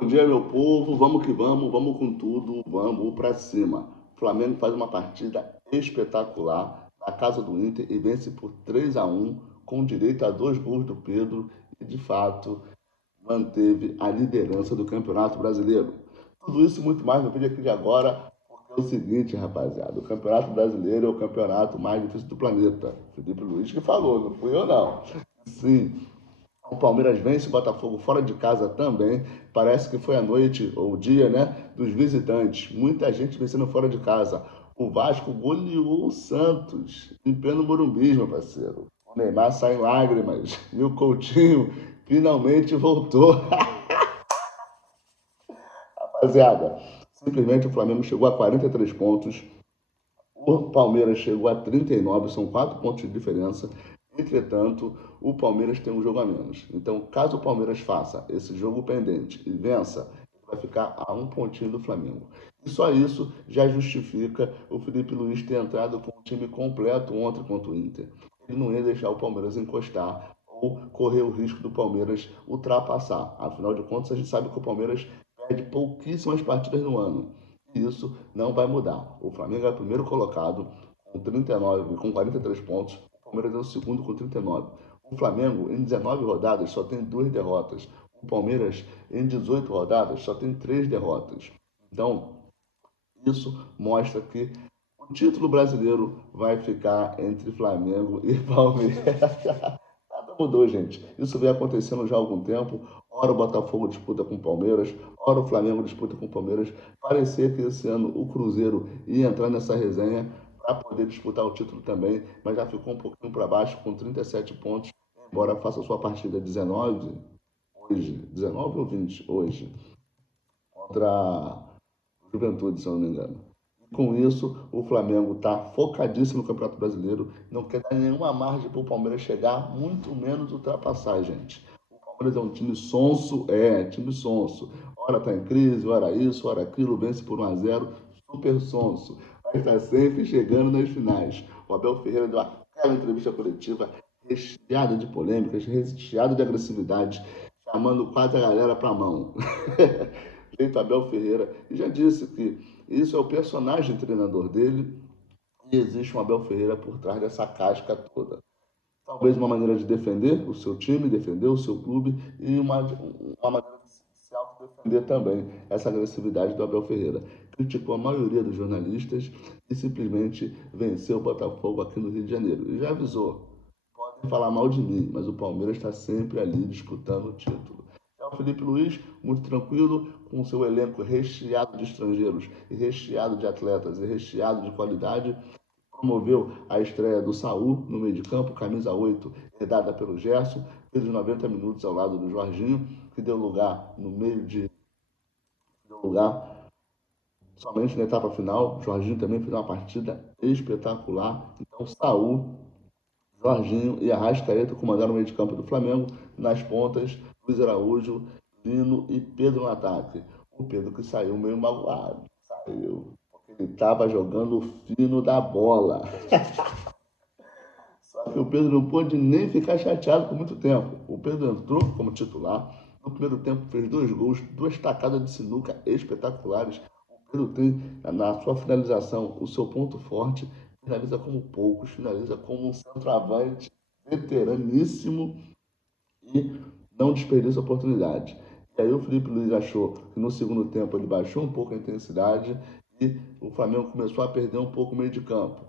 Bom dia, meu povo. Vamos que vamos com tudo, vamos para cima. O Flamengo faz uma partida espetacular na casa do Inter e vence por 3-1, com direito a 2 gols do Pedro e, de fato, manteve a liderança do Campeonato Brasileiro. Tudo isso e muito mais no vídeo aqui de agora, porque é o seguinte, rapaziada: o Campeonato Brasileiro é o campeonato mais difícil do planeta. Felipe Luiz que falou, não fui eu não. Sim, o Palmeiras vence o Botafogo fora de casa também. Parece que foi a noite ou o dia, né, dos visitantes. Muita gente vencendo fora de casa. O Vasco goleou o Santos em pleno Morumbi, meu parceiro. O Neymar sai em lágrimas e o Coutinho finalmente voltou. Rapaziada, simplesmente o Flamengo chegou a 43 pontos. O Palmeiras chegou a 39, são 4 pontos de diferença. Entretanto, o Palmeiras tem um jogo a menos. Então, caso o Palmeiras faça esse jogo pendente e vença, vai ficar a 1 pontinho do Flamengo. E só isso já justifica o Felipe Luiz ter entrado com o time completo ontem contra o Inter. Ele não ia deixar o Palmeiras encostar ou correr o risco do Palmeiras ultrapassar. Afinal de contas, a gente sabe que o Palmeiras perde pouquíssimas partidas no ano. E isso não vai mudar. O Flamengo é o primeiro colocado com 39, com 43 pontos. O Palmeiras é o segundo com 39. O Flamengo, em 19 rodadas, só tem 2 derrotas. O Palmeiras, em 18 rodadas, só tem 3 derrotas. Então, isso mostra que o título brasileiro vai ficar entre Flamengo e Palmeiras. Nada mudou, gente. Isso vem acontecendo já há algum tempo. Ora o Botafogo disputa com o Palmeiras, ora o Flamengo disputa com o Palmeiras. Parecia que esse ano o Cruzeiro ia entrar nessa resenha para poder disputar o título também, mas já ficou um pouquinho para baixo com 37 pontos, embora faça sua partida 19 hoje, 19 ou 20 hoje, contra o Juventude, se eu não me engano. Com isso, o Flamengo está focadíssimo no Campeonato Brasileiro, não quer dar nenhuma margem para o Palmeiras chegar, muito menos ultrapassar, gente. O Palmeiras é um time sonso, time sonso. Ora está em crise, ora isso, ora aquilo, vence por 1-0, super sonso. Mas está sempre chegando nas finais. O Abel Ferreira deu aquela entrevista coletiva recheada de polêmicas, recheada de agressividade, chamando quase a galera para a mão. Feito Abel Ferreira, e já disse que isso é o personagem treinador dele e existe um Abel Ferreira por trás dessa casca toda. Talvez uma maneira de defender o seu time, defender o seu clube e uma maneira de se autodefender também, essa agressividade do Abel Ferreira. Criticou a maioria dos jornalistas e simplesmente venceu o Botafogo aqui no Rio de Janeiro. E já avisou, podem falar mal de mim, mas o Palmeiras está sempre ali disputando o título. É o Felipe Luiz, muito tranquilo, com seu elenco recheado de estrangeiros, e recheado de atletas, e recheado de qualidade, promoveu a estreia do Saul no meio de campo, camisa 8, herdada pelo Gerson, fez os 90 minutos ao lado do Jorginho, que deu lugar no meio de. Deu lugar somente na etapa final. O Jorginho também fez uma partida espetacular. Então, Saul, Jorginho e Arrascaeta comandaram o meio de campo do Flamengo. Nas pontas, Luiz Araújo, Lino e Pedro no ataque. O Pedro que saiu meio magoado. Saiu. Porque ele estava jogando o fino da bola. Só que o Pedro não pôde nem ficar chateado por muito tempo. O Pedro entrou como titular. No primeiro tempo fez 2 gols, 2 tacadas de sinuca espetaculares. O Pedro tem na sua finalização o seu ponto forte. Finaliza como poucos, finaliza como um centroavante veteraníssimo e não desperdiça a oportunidade. E aí o Felipe Luiz achou que no segundo tempo ele baixou um pouco a intensidade e o Flamengo começou a perder um pouco o meio de campo.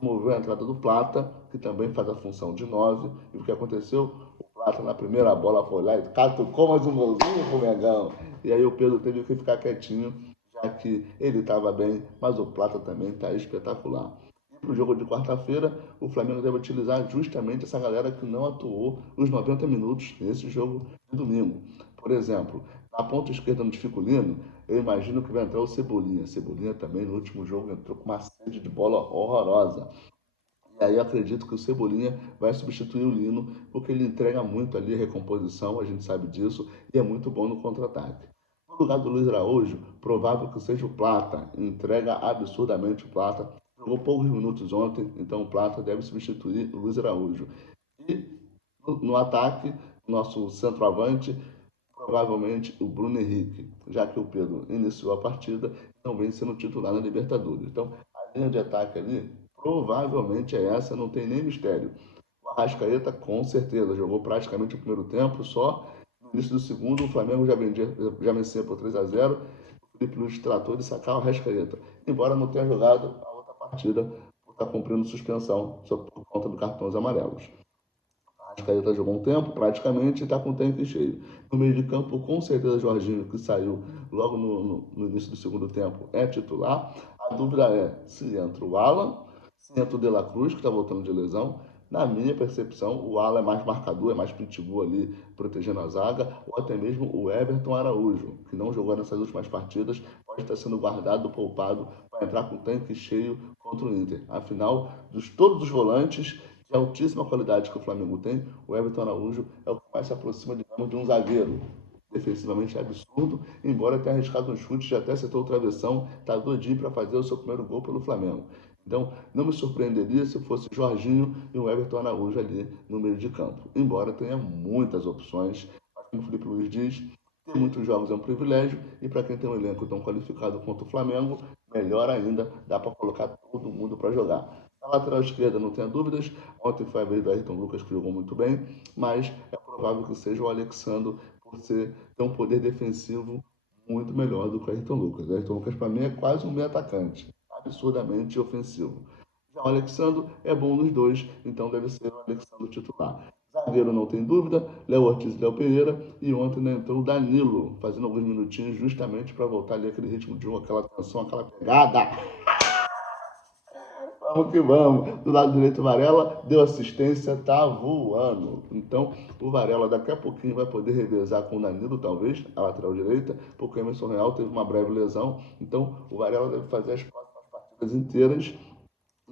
Promoveu a entrada do Plata, que também faz a função de 9. E o que aconteceu? O Plata na primeira bola foi lá e catucou mais um golzinho pro Mengão. E aí o Pedro teve que ficar quietinho, já que ele estava bem, mas o Plata também está espetacular. Para o jogo de quarta-feira, o Flamengo deve utilizar justamente essa galera que não atuou os 90 minutos nesse jogo de domingo. Por exemplo, na ponta esquerda no Tificulino, eu imagino que vai entrar o Cebolinha. Cebolinha também no último jogo entrou com uma sede de bola horrorosa. E aí eu acredito que o Cebolinha vai substituir o Lino, porque ele entrega muito ali a recomposição, a gente sabe disso, e é muito bom no contra-ataque. No lugar do Luiz Araújo, provável que seja o Plata, entrega absurdamente o Plata. Jogou poucos minutos ontem, então o Plata deve substituir o Luiz Araújo. E no ataque, nosso centroavante provavelmente o Bruno Henrique, já que o Pedro iniciou a partida e não vem sendo titular na Libertadores. Então, a linha de ataque ali provavelmente é essa, não tem nem mistério. O Arrascaeta, com certeza, jogou praticamente o primeiro tempo só. No início do segundo, o Flamengo já vencia por 3-0. O Felipe Luiz tratou de sacar o Arrascaeta, embora não tenha jogado a outra partida por estar cumprindo suspensão só por conta dos cartões amarelos. Arrascaeta jogou um tempo, praticamente, e está com o tanque cheio. No meio de campo, com certeza, Jorginho, que saiu logo no início do segundo tempo, é titular. A dúvida é se entra o Alan, se entra o De La Cruz, que está voltando de lesão. Na minha percepção, o Alan é mais marcador, é mais pitbull ali, protegendo a zaga, ou até mesmo o Everton Araújo, que não jogou nessas últimas partidas, pode estar sendo guardado, poupado, para entrar com o tanque cheio contra o Inter. Afinal, todos os volantes de altíssima qualidade que o Flamengo tem, o Everton Araújo é o que mais se aproxima, digamos, de um zagueiro. Defensivamente é absurdo, embora tenha arriscado um chute, já até setou o travessão, está doidinho para fazer o seu primeiro gol pelo Flamengo. Então, não me surpreenderia se fosse Jorginho e o Everton Araújo ali no meio de campo. Embora tenha muitas opções, mas como o Felipe Luiz diz, ter muitos jogos é um privilégio e para quem tem um elenco tão qualificado quanto o Flamengo, melhor ainda, dá para colocar todo mundo para jogar. Na lateral esquerda, não tenha dúvidas, ontem foi a vez do Ayrton Lucas que jogou muito bem, mas é provável que seja o Alexandre por ter um poder defensivo muito melhor do que o Ayrton Lucas. O Ayrton Lucas, para mim, é quase um meio atacante, absurdamente ofensivo. Já o Alexandre é bom nos dois, então deve ser o Alexandre titular. Zagueiro não tem dúvida, Léo Ortiz e Léo Pereira, e ontem né, entrou o Danilo, fazendo alguns minutinhos justamente para voltar ali aquele ritmo de jogo, aquela tensão, aquela pegada. Vamos que vamos. Do lado direito, o Varela deu assistência, tá voando. Então, o Varela daqui a pouquinho vai poder revezar com o Danilo, talvez, a lateral direita, porque o Emerson Real teve uma breve lesão. Então, o Varela deve fazer as próximas partidas inteiras.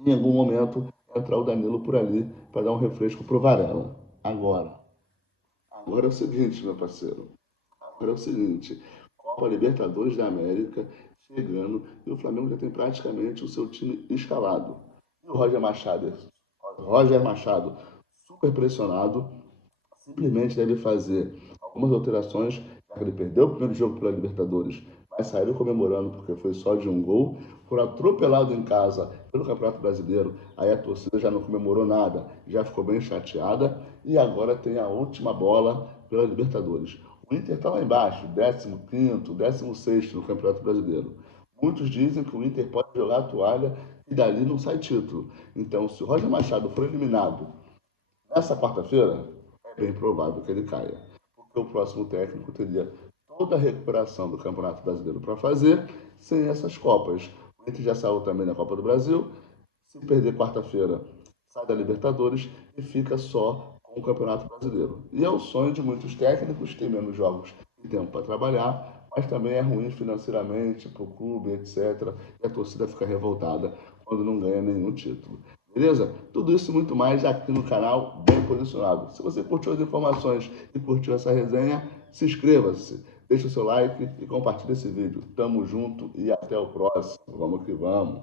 Em algum momento, entrar o Danilo por ali para dar um refresco pro Varela. Agora é o seguinte, meu parceiro. Agora é o seguinte. Copa Libertadores da América chegando e o Flamengo já tem praticamente o seu time escalado. E o Roger Machado, super pressionado, simplesmente deve fazer algumas alterações, já que ele perdeu o primeiro jogo pela Libertadores, mas saiu comemorando porque foi só de um gol, foi atropelado em casa pelo Campeonato Brasileiro, aí a torcida já não comemorou nada, já ficou bem chateada, e agora tem a última bola pela Libertadores. O Inter está lá embaixo, 15º, 16º no Campeonato Brasileiro. Muitos dizem que o Inter pode jogar a toalha e dali não sai título. Então, se o Roger Machado for eliminado nessa quarta-feira, é bem provável que ele caia, porque o próximo técnico teria toda a recuperação do Campeonato Brasileiro para fazer sem essas Copas. O Inter já saiu também da Copa do Brasil, se perder quarta-feira, sai da Libertadores e fica só com o Campeonato Brasileiro. E é o sonho de muitos técnicos, ter menos jogos e tempo para trabalhar, mas também é ruim financeiramente para o clube, etc. E a torcida fica revoltada quando não ganha nenhum título. Beleza? Tudo isso e muito mais aqui no canal Bem Posicionado. Se você curtiu as informações e curtiu essa resenha, se inscreva-se, deixe o seu like e compartilhe esse vídeo. Tamo junto e até o próximo. Vamos que vamos.